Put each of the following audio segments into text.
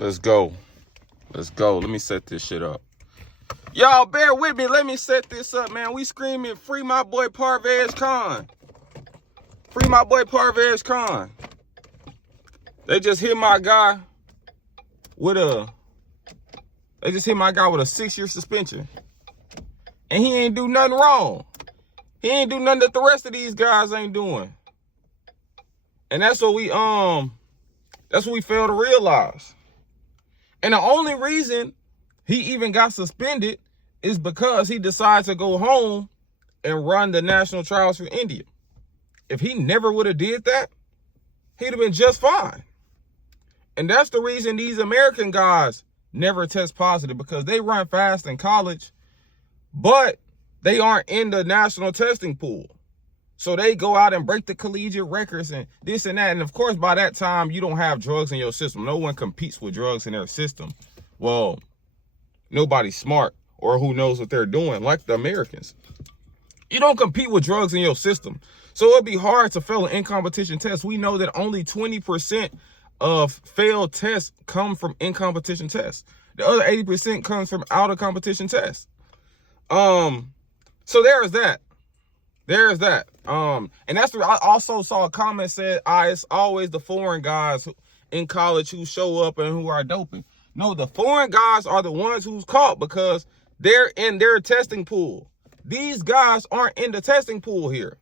Let's go. Let's go. Let me set this shit up. Y'all bear with me. Let me set this up, man. We screaming, free my boy Parvez Khan. Free my boy Parvez Khan. They just hit my guy with a 6-year suspension. And he ain't do nothing wrong. He ain't do nothing that the rest of these guys ain't doing. And that's what we fail to realize. And the only reason he even got suspended is because he decided to go home and run the national trials for India. If he never would have did that, he'd have been just fine. And that's the reason these American guys never test positive, because they run fast in college, but they aren't in the national testing pool. So they go out and break the collegiate records and this and that. And of course, by that time, you don't have drugs in your system. No one competes with drugs in their system. Well, nobody's smart or who knows what they're doing, like the Americans. You don't compete with drugs in your system. So it'd be hard to fail an in-competition test. We know that only 20% of failed tests come from in-competition tests. The other 80% comes from out-of-competition tests. So there's that. There's that. And that's I also saw a comment said, it's always the foreign guys in college who show up and who are doping. No, the foreign guys are the ones who's caught because they're in their testing pool. These guys aren't in the testing pool here.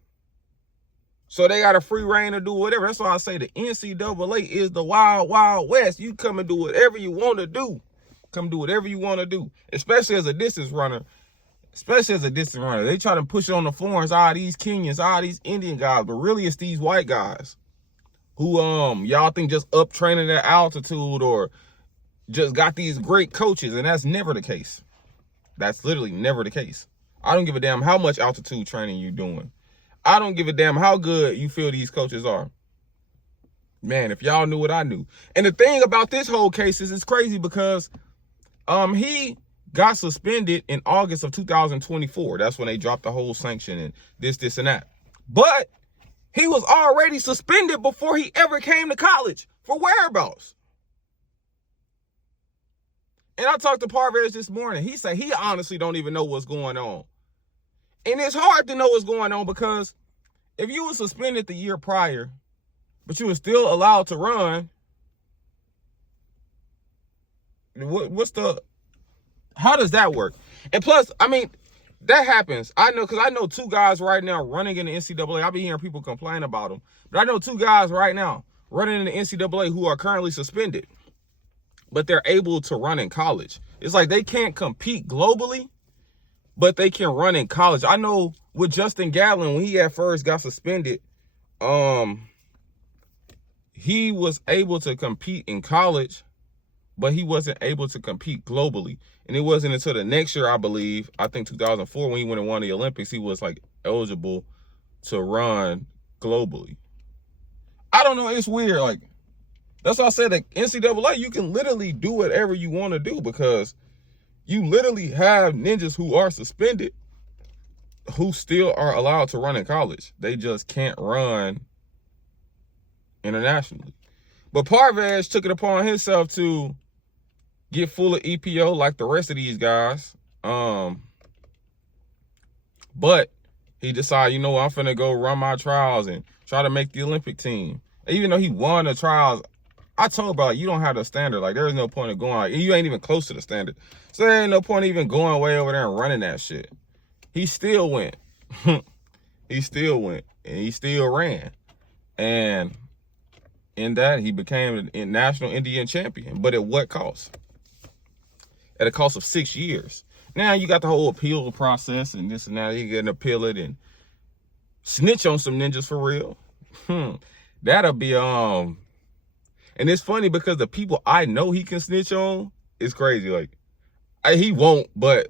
So they got a free reign to do whatever. That's why I say the NCAA is the wild, wild west. You come and do whatever you want to do. Come do whatever you want to do, especially as a distance runner. They try to push it on the foreigners, these Kenyans, these Indian guys, but really it's these white guys who y'all think just up training at altitude or just got these great coaches, and that's never the case. That's literally never the case. I don't give a damn how much altitude training you're doing. I don't give a damn how good you feel these coaches are. Man, if y'all knew what I knew. And the thing about this whole case is it's crazy because he got suspended in August of 2024. That's when they dropped the whole sanction and this, and that. But he was already suspended before he ever came to college for whereabouts. And I talked to Parvez this morning. He said he honestly don't even know what's going on. And it's hard to know what's going on because if you were suspended the year prior, but you were still allowed to run, how does that work? And plus, I mean, that happens. I know, because I know two guys right now running in the NCAA. I'll be hearing people complain about them. But I know two guys right now running in the NCAA who are currently suspended, but they're able to run in college. It's like they can't compete globally, but they can run in college. I know with Justin Gatlin, when he at first got suspended, he was able to compete in college, but he wasn't able to compete globally. And it wasn't until the next year, I think 2004, when he went and won the Olympics, he was like eligible to run globally. I don't know. It's weird. Like, that's why I said that NCAA, you can literally do whatever you want to do because you literally have ninjas who are suspended who still are allowed to run in college. They just can't run internationally. But Parvez took it upon himself to get full of EPO like the rest of these guys. But he decided, you know what, I'm finna go run my trials and try to make the Olympic team. Even though he won the trials, I told about you don't have the standard. Like, there's no point of going. Like, you ain't even close to the standard. So there ain't no point even going way over there and running that shit. He still went. He still went. And he still ran. And in that, he became a national Indian champion. But at what cost? At a cost of 6 years. Now you got the whole appeal process and this and that. You get an appeal it and snitch on some ninjas for real. That'll be and it's funny because the people I know he can snitch on is crazy. Like, he won't, but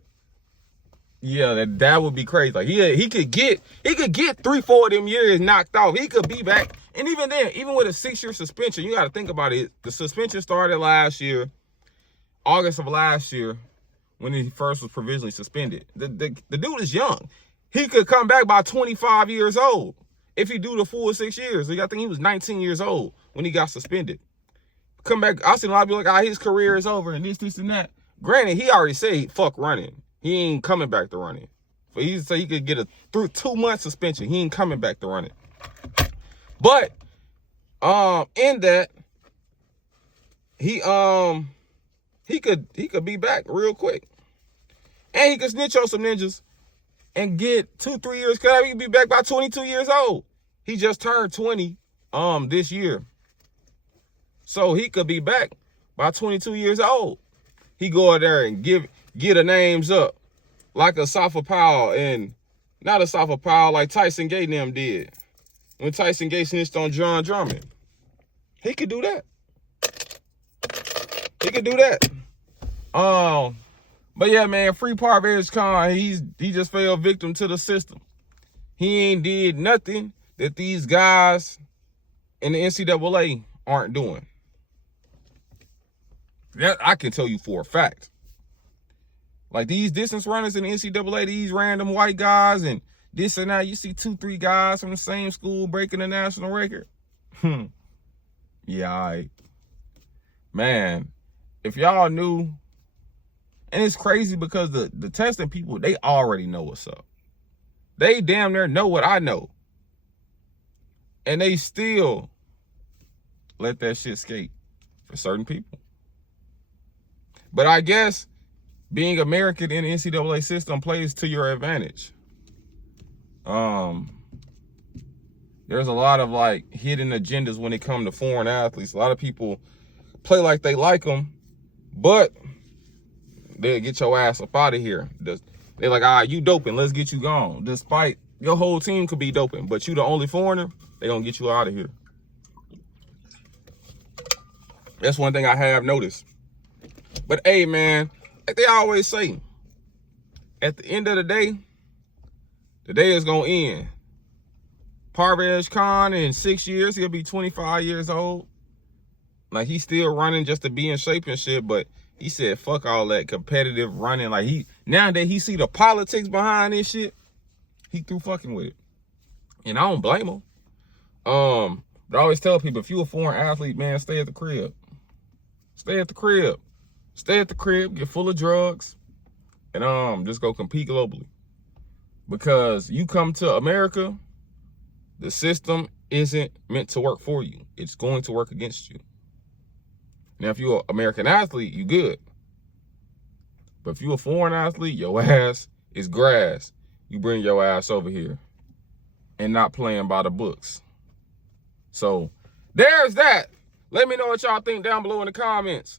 yeah, that would be crazy. Like, he could get 3-4 of them years knocked off. He could be back. And even then, even with a 6-year suspension, you got to think about it. The suspension started last year, August of last year, when he first was provisionally suspended. The dude is young. He could come back by 25 years old if he do the full 6 years. I think he was 19 years old when he got suspended. come back. I seen a lot of people like, his career is over and this, and that. Granted, he already said fuck running. He ain't coming back to running. But he said he could get a 2-month suspension. He ain't coming back to running. But in that, he could be back real quick. And he could snitch on some ninjas and get 2-3 years. Cause he could be back by 22 years old. He just turned 20 this year. So he could be back by 22 years old. He go out there and get the names up like a Safa Powell, and not a Safa Powell like Tyson Gay and them did when Tyson Gay snitched on John Drummond. He could do that. He could do that. But yeah, man, free Parvez Khan. He just fell victim to the system. He ain't did nothing that these guys in the NCAA aren't doing. That I can tell you for a fact. Like these distance runners in the NCAA, these random white guys and this and that, you see 2-3 guys from the same school breaking the national record. Yeah, all right. Man, if y'all knew, and it's crazy because the testing people, they already know what's up. They damn near know what I know. And they still let that shit skate for certain people. But I guess being American in the NCAA system plays to your advantage. There's a lot of like hidden agendas when it comes to foreign athletes. A lot of people play like they like them, but they'll get your ass up out of here. They're like, you doping, let's get you gone. Despite your whole team could be doping, but you the only foreigner, they gonna get you out of here. That's one thing I have noticed. But hey, man, like they always say, at the end of the day is gonna end. Parvez Khan in 6 years, he'll be 25 years old. Like he's still running just to be in shape and shit, but he said fuck all that competitive running. Like now that he see the politics behind this shit, he through fucking with it. And I don't blame him. But I always tell people, if you a foreign athlete, man, stay at the crib. Stay at the crib. Stay at the crib, get full of drugs, and just go compete globally. Because you come to America, the system isn't meant to work for you. It's going to work against you. Now, if you're an American athlete, you good. But if you're a foreign athlete, your ass is grass. You bring your ass over here and not playing by the books. So there's that. Let me know what y'all think down below in the comments.